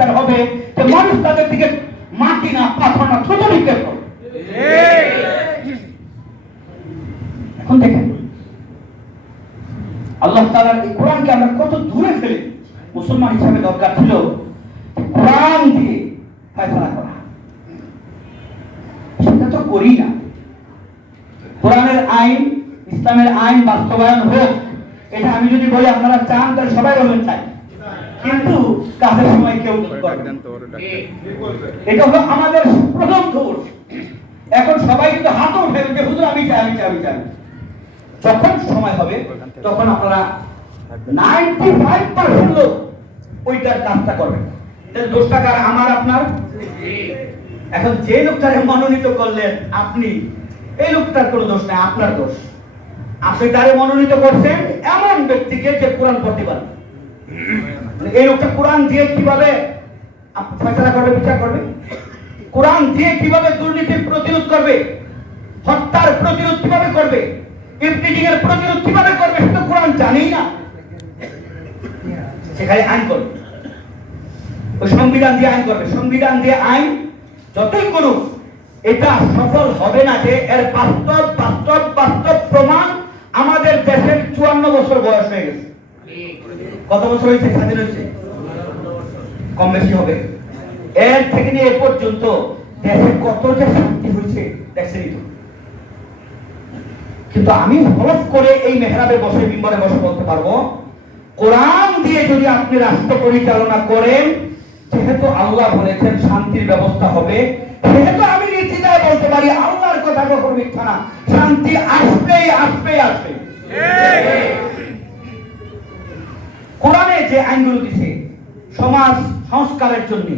চিৎকার হবে যে মানুষ তাদের দিকে মাটি না, পাথর না ছোট নিক্ষেপ এখন দেখেন, আল্লাহ তাআলার এই কোরআনকে আমরা কত দূরে ফেলে মুসলমান হিসাবে দরকার ছিল কোরআন দিয়ে ফয়সালা করা। সেটা তো করি না। কোরআনের আইন, ইসলামের আইন বাস্তবায়ন হোক, এটা আমি যদি বলি, আপনারা চান, তাহলে সবাই বলবেন চাই। কিন্তু কাজের সময় কেউ এটা হলো আমাদের প্রথম দোষ। এখন সবাই কিন্তু হাত উঠে যে হুজুর আমি চাই আমি চাই আমি চাই। যখন সময় হবে তখন আপনারা নাইনটি ফাইভ পার্সেন্ট লোক ওইটার কাজটা করবেন। দোষটা কার? আমার আপনার? এখন যে লোকটাকে মনোনীত করলেন আপনি এই লোকটার কোনো দোষ নাই আপনার দোষ। আপনি তারে মনোনীত করছেন এমন ব্যক্তিকে যে কোরআন পড়তে পারে মানে এই লোকটা কোরআন দিয়ে কীভাবে ফয়সালা করবে, বিচার করবে? কোরআন দিয়ে কীভাবে দুর্নীতির প্রতিরোধ করবে? হত্যার প্রতিরোধ কীভাবে করবে? ইফতিজিং এর প্রতিরোধ কীভাবে করবে সেটা কোরআন জানেই না। সেখানে আইন করবে। ওই সংবিধান দিয়ে আইন করবে। সংবিধান দিয়ে আইন যতই করুক, এটা সফল হবে না যে এর বাস্তব বাস্তব বাস্তব প্রমাণ আমাদের দেশের চুয়ান্ন বছর বয়স হয়ে গেছে। কত বছর হয়েছে স্বাধীন হয়েছে? কম বেশি হবে। এর থেকে নিয়ে এ পর্যন্ত দেশে কত যে শান্তি হয়েছে তো। কিন্তু আমি হলফ করে এই মেহরাবে বসে, মিম্বরে বসে বলতে পারব, কোরআন দিয়ে যদি আপনি রাষ্ট্র পরিচালনা করেন, যেহেতু আল্লাহ বলেছেন শান্তির ব্যবস্থা হবে, সেহেতু আমি নির্দ্বিধায় বলতে পারি, আল্লাহর কথা কখনো মিথ্যা না। শান্তি আসবেই আসবেই আসবে কোরআনে যে আইনগুলো দিছে, সমাজ সংস্কারের জন্য,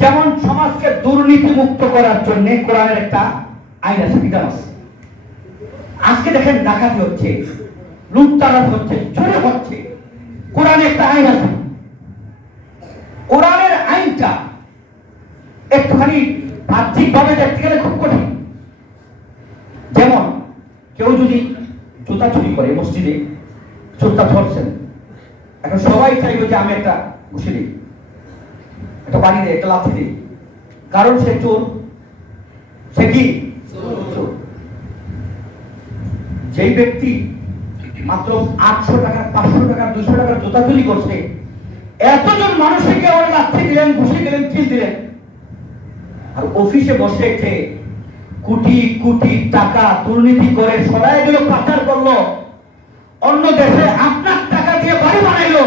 যেমন সমাজকে দুর্নীতি মুক্ত করার জন্য কোরআনের একটা আইন আছে, বিধান আছে। আজকে দেখেন ডাকাতি হচ্ছে লুটতারাজ হচ্ছে, চুরি হচ্ছে, কোরআনে একটা আইন আছে। কোরআনের আইনটা একটুখানি ভাবে দেখতে গেলে খুব কঠিন। যেমন কেউ যদি জুতা চুরি করে মসজিদে, জুতা ধরছেন এখন সবাই চাইবে যে আমি একটা ঘুষে দিই, একটা বাড়ি দিই, একটা লাথি দিই। কারণ সে চোর। সে কি? যেই ব্যক্তি মাত্র আটশো টাকা, পাঁচশো টাকা, দুশো টাকার জুতা চুরি করছে, এতজন মানুষকে ওরা লাথি দিলেন, ঘুষি দিলেন, কিল দিলেন। আর অফিসে বসে কোটি কোটি টাকা দুর্নীতি করে সবাই গুলো পাচার করল। অন্য দেশে আপনার দিয়ে বাড়ি বানাইলো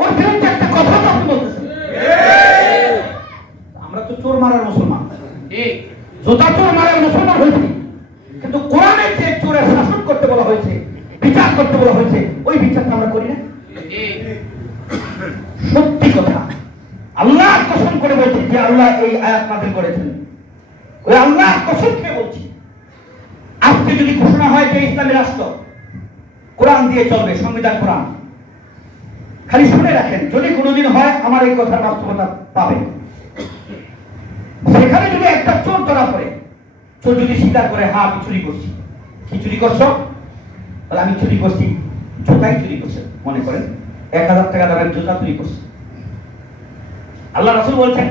ওর বিরুদ্ধে একটা কথা তো আপনি বলতেছেন। আমরা তো চোর মারার মুসলমান। জোতা চোর মারার মুসলমান হয়েছি। কিন্তু কোরআনে যে চোরের শাসন করতে বলা হয়েছে বিচার করতে বলা হয়েছে ওই বিচারটা আমরা করি না। সত্যি কথা। আল্লাহ কসম করে বলছি যে আল্লাহ এই আয়াত নাযিল করেছেন। ওই আল্লাহ কসম খেয়ে বলছি। আজকে যদি ঘোষণা হয় যে ইসলামী রাষ্ট্র কোরআন দিয়ে চলবে সংবিধান কোরআন খালি শুনে রাখেন, যদি কোনোদিন হয় আমার এই কথার বাস্তবতা পাবে সেখানে যদি একটা চোর ধরা পড়ে, চোর যদি স্বীকার করে হ্যাঁ আমি চুরি করছি। কি চুরি করছ? বলে, আমি চুরি করছি। জুতাই চুরি করছে। মনে করেন, এক হাজার টাকা দামের জুতা চুরি করছে। আল্লাহ রাসূল বলছেন,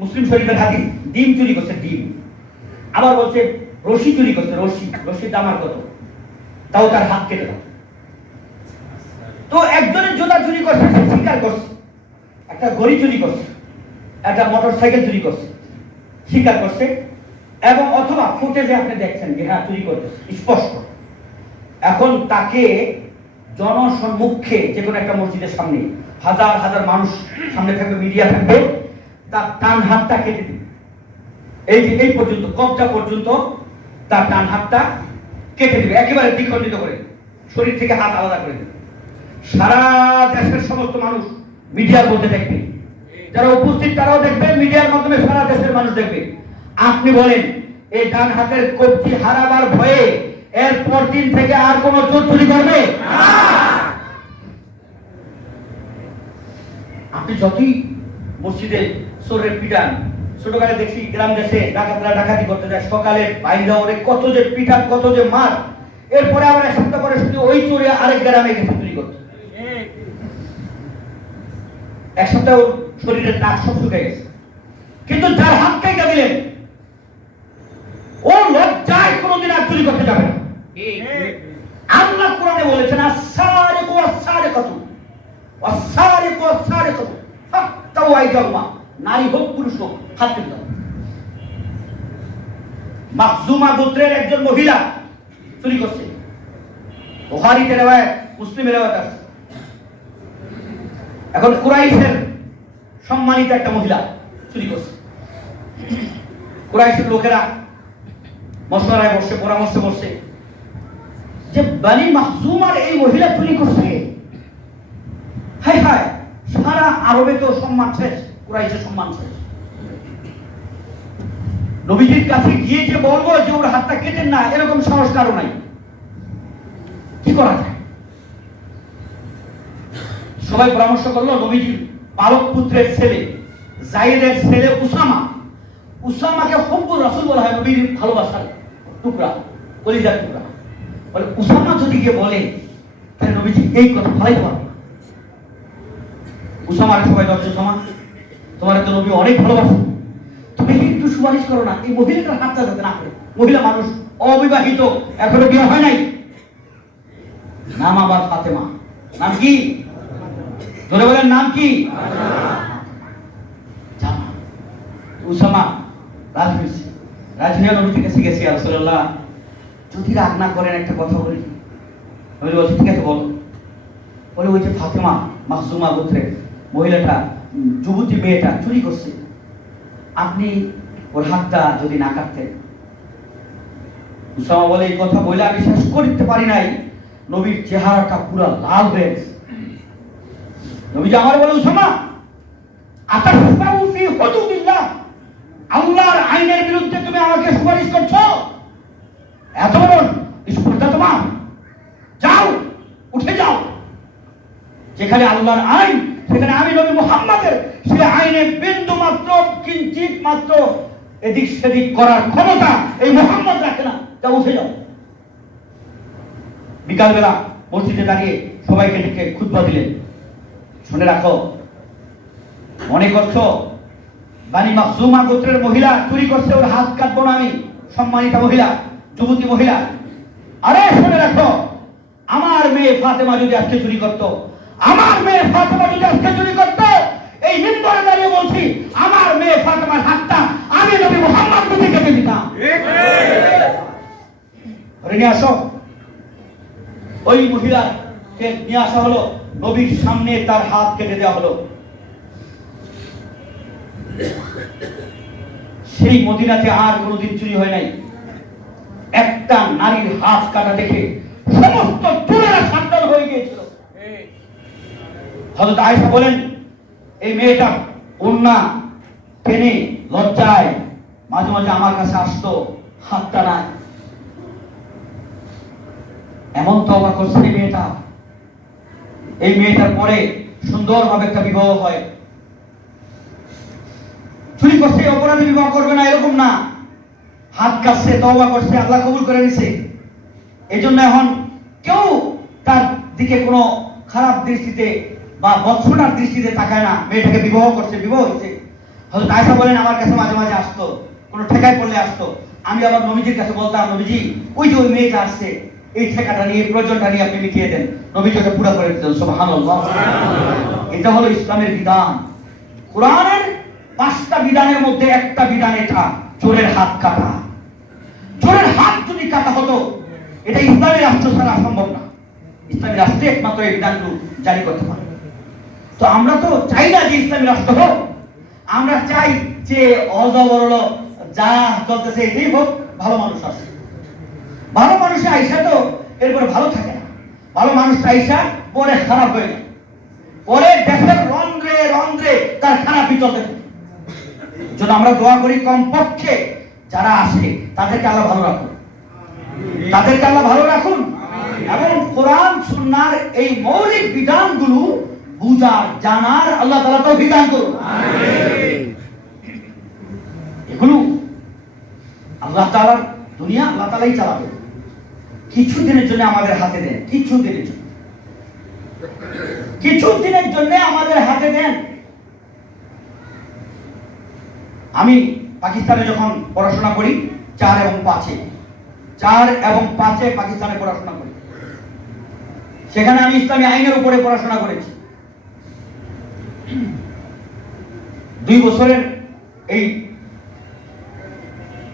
মুসলিম শরীফের হাদিস, ডিম চুরি করছে, ডিম। আবার বলছে, রশি চুরি করছে, রশি। রশির দাম আর কত? তাও তার হাত কেটে দাও। তো একজনের জুতা চুরি করছে, সে স্বীকার করছে। একটা গড়ি চুরি করছে, একটা মোটর সাইকেল চুরি করছে স্বীকার করছে, এবং অথবা ফুটেজে আপনি দেখছেন যে হ্যাঁ চুরি করতেছে স্পষ্ট। এখন তাকে জনসম্মুখে যে কোনো একটা মসজিদের সামনে হাজার হাজার মানুষ সামনে থাকবে, মিডিয়া থাকবে, তার টান হাতটা কেটে দিবে। এই যে, এই পর্যন্ত, কবজা পর্যন্ত তার টান হাতটা কেটে দিবে, একেবারে দ্বিখণ্ডিত করে, শরীর থেকে হাত আলাদা করে দেবে। সারা দেশের সমস্ত মানুষ মিডিয়ার মধ্যে দেখবে। যারা উপস্থিত তারাও দেখবে, মিডিয়ার মাধ্যমে সারা দেশের মানুষ দেখবে। আপনি বলেন, এই ডান হাতের কবজি হারাবার ভয়ে এর পর দিন থেকে আর কোনো চোর চুরি করবে? আপনি যতই মসজিদে চোরের পিটান, ছোটকালে দেখছি গ্রাম দেশে ডাকাতরা ডাকাতি করতে যায়, সকালে বাইরে কত যে পিটান, কত যে মার। এরপরে এক সপ্তাহ পরে শুধু ওই চোরে আরেক গ্রামে গেছে চুরি করতে এক সপ্তাহ শরীরের সব শুকে গেছে। কিন্তু যার হাত ও লজ্জায় কোনোদিন আর চুরি করতে যাবে না। আল্লাহ কোরআনে বলেছেন নারী হোক, পুরুষ হোক, হাত দাও। মাকজুমা গোত্রের একজন মহিলা চুরি করছে। বুখারীতে রেওয়ায়াত, মুসলিমে রেওয়ায়াত আছে। এখন কুরাইশের সম্মানিত একটা মহিলা চুরি করছে। কুরাইশের লোকেরা মশলায় বসে, পরামর্শ বসে যে বানি মাহজুমার এই মহিলা চুরি করছে। হাই হাই সারা আরবে তো সম্মান শেষ, কুরাইশের সম্মান শেষ। নবীজির কাছে গিয়ে যে বলব যে ওর হাতটা কেটেন না, এরকম সাহস কারও নাই। কি করা যায়? সবাই পরামর্শ করল, নবীজির পালক পুত্রের ছেলে জাইদের ছেলে উসামা। উসামাকে হব্বুর রাসূল বলা হয় নবীর ভালোবাসার টুকরা, কলিজার টুকরা। বলে, উসামা যদি গিয়ে বলে, তাহলে নবীজি এই কথা ফলাই পারবে উসামার সবাই দশ উসামা, তোমার তো নবী অনেক ভালোবাসে। তুমি একটু সুপারিশ করো না, এই মহিলাটার হাতটা যাতে না করে মহিলা মানুষ অবিবাহিত, এখনও বিয়ে হয় নাই। নাম আবার ফাতেমা। নাম কি? ধরে বলেন নাম কি? উসামা, রাজমিস্ত্রি। রাজমিয়া নবী থেকে শিখেছি যদি রাগ না করেন একটা কথা বলি। আমি বলছি, ঠিক আছে, বলো। ওই যে ফাতেমা মহিলাটা যুবতী মেয়েটা চুরি করছে। আপনি ওর হাতটা যদি না কাটতেন। উসামা বলে, এই কথা বলে আমি শেষ করতে পারি নাই। নবীর চেহারাটা পুরো লাল হয়ে গেছে। নবী আমার বলে উসামা আতাসফাউ ফি হুদুদিল্লাহ, আল্লাহর আইনের বিরুদ্ধে তুমি আমাকে সুপারিশ করছ। এত বড় স্পর্ধা তোমার। যাও, উঠে যাও। যেখানে আল্লাহর আইন, সেখানে আমি নবী মুহাম্মাদের, সে আইনে বিন্দু মাত্র, কিঞ্চিত মাত্র এদিক সেদিক করার ক্ষমতা এই মুহাম্মদ রাখে না। যা উঠে যাও। বিকালবেলা মসজিদে দাঁড়িয়ে সবাইকে ডেকে খুতবা দিলেন। শুনে রাখো, মনে করছ বানি মাকসুমা গোত্রের মহিলা চুরি করছে, ওর হাত কাটবো না আমি, সম্মানিতা মহিলা, যুবতী মহিলা। আরে শুনে রাখো, আমার মেয়ে ফাতেমা যদি আজকে চুরি করত, আমার মেয়ে ফাতেমা যদি আজকে চুরি করত, এই মিম্বরে দাঁড়িয়ে বলছি, আমার মেয়ে ফাতেমার হাতটা আমি নবী মোহাম্মদ নবী কেটে দিতাম। ওই মহিলাকে নিয়ে আসা হলো। নবীর সামনে তার হাত কেটে দেওয়া হলো। সেই মদিনাতে আর কোনোদিন চুরি হয় নাই। একটা নারীর হাত কাটা দেখে সমস্ত চোরেরা সাবধান হয়ে গিয়েছিল। হযরত আয়েশা বলেন, এই মেয়েটা অন্যা টেনে লজ্জায় মাঝে মাঝে আমার কাছে আসতো, হাতটা নাই। এমন তবা করছে এই মেয়েটা। এই মেয়েটার পরে সুন্দরভাবে একটা বিবাহ হয়। চুরি করছে, অপরাধী বিবাহ করবে না, এরকম না। হাত কাটছে তওবা করছে, আল্লাহ কবুল করে নিছে। এই জন্য এখন কেউ তার দিকে কোনো খারাপ দৃষ্টিতে বা বৎসনার দৃষ্টিতে তাকায় না। মেয়েটাকে বিবাহ করছে, বিবাহ হয়েছে। হয়তো আয়সা বলেন, আমার কাছে মাঝে মাঝে আসতো। কোনো ঠেকায় পড়লে আসতো। আমি আবার নবীজির কাছে বলতাম, নবীজি, ওই যে ওই মেয়েটা আসছে। এই ঠেকাটা নিয়ে প্রয়োজনটা নিয়ে আপনি মিটিয়ে দেন। ওটা পুরো করে দিতেন সুবহানাল্লাহ। এটা হলো ইসলামের বিধান। কোরআনের পাঁচটা বিধানের মধ্যে একটা বিধান এটা, চোরের হাত কাটা। চোরের হাত যদি কাটা হতো, এটা ইসলামী রাষ্ট্র ছাড়া সম্ভব না। ইসলামী রাষ্ট্রে একমাত্র এই বিধানগুলো জারি করতে পারে তো আমরা তো চাই না যে ইসলামী রাষ্ট্র হোক। আমরা চাই যে অজবরল যা চলতেছে এটাই হোক, ভালো মানুষ আসে ভালো মানুষে আইসা তো এরপরে ভালো থাকে না। ভালো মানুষটা আইসা পরে খারাপ হয়ে যায়। পরে দেশের রন্ধ্রে রন্ধ্রে তার খারাপই চলতে থাকে জন্য আমরা দোয়া করি কমপক্ষে যারা আসে, তাদেরকে আল্লাহ ভালো রাখুন। তাদেরকে আল্লাহ ভালো রাখুন। এবং কোরআন, সুন্নার এই মৌলিক বিধানগুলো বুঝার, জানার আল্লাহ তালা তো বিধান করুন। এগুলো আল্লাহ তালার দুনিয়া আল্লাহ তালাই চালাবে। কিছু দিনের জন্য আমাদের হাতে দেন কিছু দিনের জন্য। কিছু দিনের জন্য আমাদের হাতে দেন। আমি পাকিস্তানে যখন পড়াশোনা করি, চার এবং পাঁচে, চার এবং পাঁচে পাকিস্তানে পড়াশোনা করি। সেখানে আমি ইসলামী আইনের উপরে পড়াশোনা করেছি। দুই বছরের এই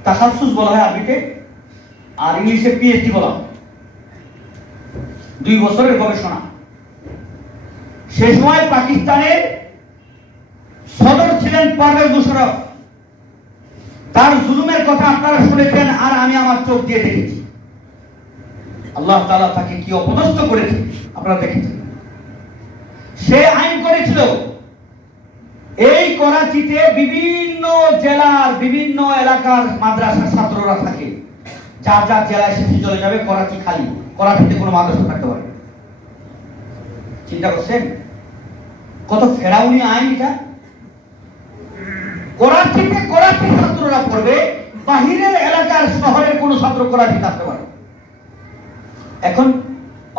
তাসাসুস বলা হয় আরবিতে, আর ইংলিশে পিএইচডি বলা হয়। দুই বছরের গবেষণা। সে সময় পাকিস্তানের সদর ছিলেন পারভেজ মুশারফ। তার জুলুমের কথা আপনারা শুনেছেন আর আমি আমার চোখ দিয়ে দেখেছি। আল্লাহ তাআলা তাকে কি অপদস্থ করেছে আপনারা দেখেছেন। সে আইন করেছিল এই করাচিতে বিভিন্ন জেলার বিভিন্ন এলাকার মাদ্রাসা ছাত্ররা থাকে। যার যার জেলায় শেষে চলে যাবে করাচি খালি। করাচিতে কোনো মাদ্রাসা থাকতে পারে চিন্তা করছেন? কত ফেরাউনি আইন এটা? করাচিতে করাচির ছাত্ররা পড়বে, বাহিরের এলাকার শহরের কোনো ছাত্র করাচি থাকতে পারে এখন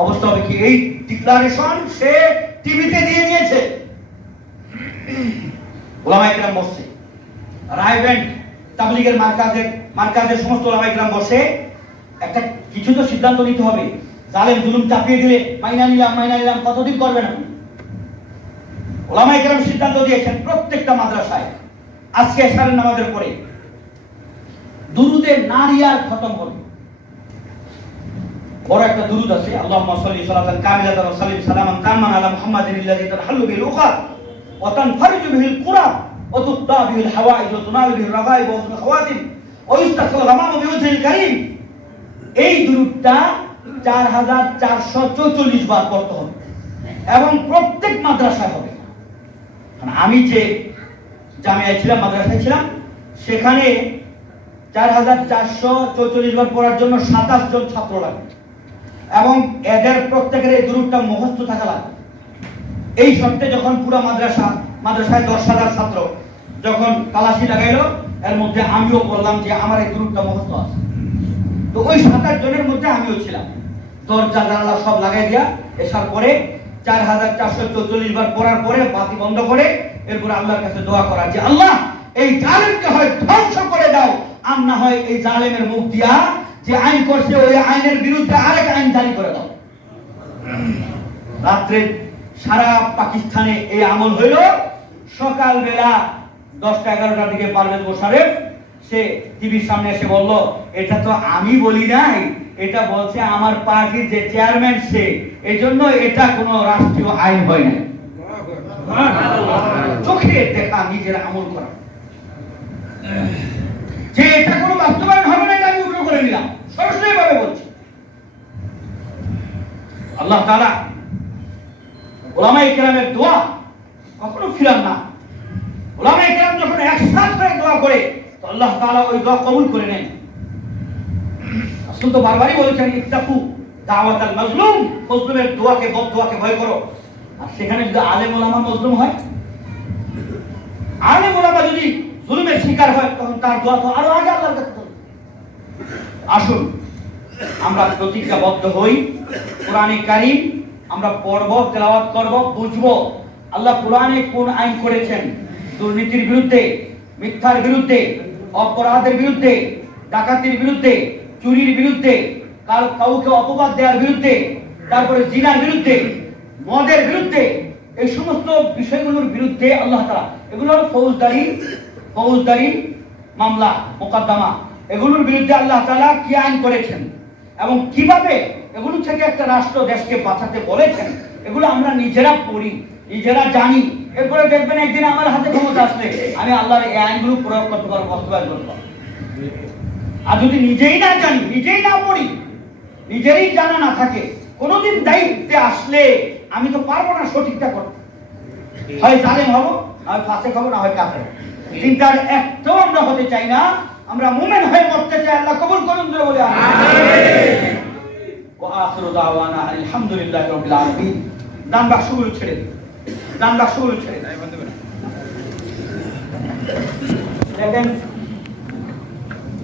অবস্থা হবে কি? এই ডিক্লারেশন সে টিভিতে দিয়ে দিয়েছে। ওলামা একরাম বসছে। রায়বেন্ট তাবলিগের মার্কাজের মার্কাজের সমস্ত ওলামা বসে একটা কিছু তো সিদ্ধান্ত নিতে হবে। জালেম জুলুম চাপিয়ে দিলে মাইনা নিলাম মাইনা নিলাম, কতদিন করবেন আপনি ওলামা একরাম সিদ্ধান্ত দিয়েছেন প্রত্যেকটা মাদ্রাসায়, আজকে এশারের নামাজের পরে। দুরুদের নারিয়ার খতম করবে বড় একটা দুরুদ আছে, আল্লাহুম্মা সাল্লি সালাতান কামিলাতান ওয়া সাল্লিম সালামান তাম্মান আলা মুহাম্মাদিন আল্লাযী তাহাল্লু বিল উখার, ওয়া তানফারিজু বিহিল কুরাব ওয়া তুqda বিহিল হাওয়াইজ ওয়া তুনালু বিহিল রাগাইব ওয়া খাওয়াতিম ওয়া ইস্তাসকাল গামামু বিওজহিল কারীম। এই দুরুদটা 4444 বার পড়তে হবে। এবং প্রত্যেক মাদ্রাসায় হবে। আমি যে জামিয়ায় ছিলাম, মাদ্রাসায় ছিলাম, সেখানে চার হাজার চারশো চৌচল্লিশ বার পড়ার জন্য সাতাশ জন ছাত্র লাগে এবং এদের প্রত্যেকের এই দূরটা মুখস্থ থাকা লাগে এই সত্ত্বে যখন পুরো মাদ্রাসা, মাদ্রাসায় দশ হাজার ছাত্র যখন তালাশি লাগাইলো, এর মধ্যে আমিও বললাম যে আমার এই দূরটা মুখস্থ আছে। তো ওই সাতাশ জনের মধ্যে আমিও ছিলাম। দরজা, জানালা সব লাগাই দিয়া এসার পরে চার হাজার চারশো চৌচল্লিশ বার পড়ার পরে বাতি বন্ধ করে এরপর আল্লাহর কাছে দোয়া করা যে, আল্লাহ, এই জালেমকে হয় ধ্বংস করে দাও। আর না হয় এই জালেমের মুখ দিয়া যে আইন করছে, ওই আইনের বিরুদ্ধে আরেক আইন জারি করে দাও। রাত্রে সারা পাকিস্তানে এই আমল হইল। সকালবেলা দশটা এগারোটার দিকে পারভেজ মোশারেফ সে টিভির সামনে এসে বলল এটা তো আমি বলি নাই এটা বলছে আমার পার্টির যে চেয়ারম্যান সে এজন্য এটা কোনো রাষ্ট্রীয় আইন হয় না চোখে দেখা নিজের আমল করা। যে এটা কোনো বাস্তবায়ন হবে না আমি উল্টো করে নিলাম। সরাসরি ভাবে বলছি। আল্লাহ তাআলা ওলামা ইকরামের দোয়া কখনো ফিরান না। ওলামা ইকরাম যখন একসাথ হয়ে দোয়া করে আল্লাহ তাআলা ওই দোয়া কবুল করে নেন। রাসূল তো বারবারই বলেছেন, ইত্তাকু দাওয়াতাল মাজলুম, মজলুমের দোয়াকে, বদ দোয়াকে ভয় করো। আর সেখানে যদি আলেম ওলামা মজলুম হয়, আলেম ওলামা যদি জুলুমের শিকার হয়, তখন তার দোয়া তো আরও আগে আল্লাহর কাছে। আসুন, আমরা প্রতিজ্ঞাবদ্ধ হই। কোরআনে কারিম, আমরা পড়ব, তেলাওয়াত করব, বুঝব। আল্লাহ কোরআনে কোন আইন করেছেন? দুর্নীতির বিরুদ্ধে, মিথ্যার বিরুদ্ধে অপরাধের বিরুদ্ধে, ডাকাতির বিরুদ্ধে, চুরির বিরুদ্ধে কাল কাউকে অপবাদ দেওয়ার বিরুদ্ধে, তারপরে জিনার বিরুদ্ধে, মদের বিরুদ্ধে, এই সমস্ত বিষয়গুলোর বিরুদ্ধে আল্লাহ তাআলা, এগুলো হলো ফৌজদারি ফৌজদারি মামলা, মোকদ্দমা। এগুলোর বিরুদ্ধে আল্লাহ তালা কি আইন করেছেন এবং কীভাবে এগুলো থেকে একটা রাষ্ট্র দেশকে বাঁচাতে বলেছেন, এগুলো আমরা নিজেরা পড়ি, নিজেরা জানি। এরপরে দেখবেন একদিন আমার হাতে ক্ষমতা আসলে আমি আল্লাহর এই আইনগুলো প্রয়োগ করতে পারব বাস্তবায়ন করতে পারব। আর যদি নিজেই না জানি নিজেই না পড়ি নিজেরই জানা না থাকে কোনোদিন দায়িত্বে আসলে আমি তো পারব না সঠিকটা করতে। হয় জানেন হব হয় ফাঁসে খাব না হয় কাছে চিন্তার একটাও আমরা হতে চাই না আমরা মোমেন হয়ে মরতে চাই আল্লাহ কবুল করুন বলে আমিন। ওয়া দাওয়ানা আলহামদুলিল্লাহি রাব্বিল আলামিন। দান বাক্সগুলো ছেড়ে দিন। বাক্সগুলো ছেড়ে দেখেন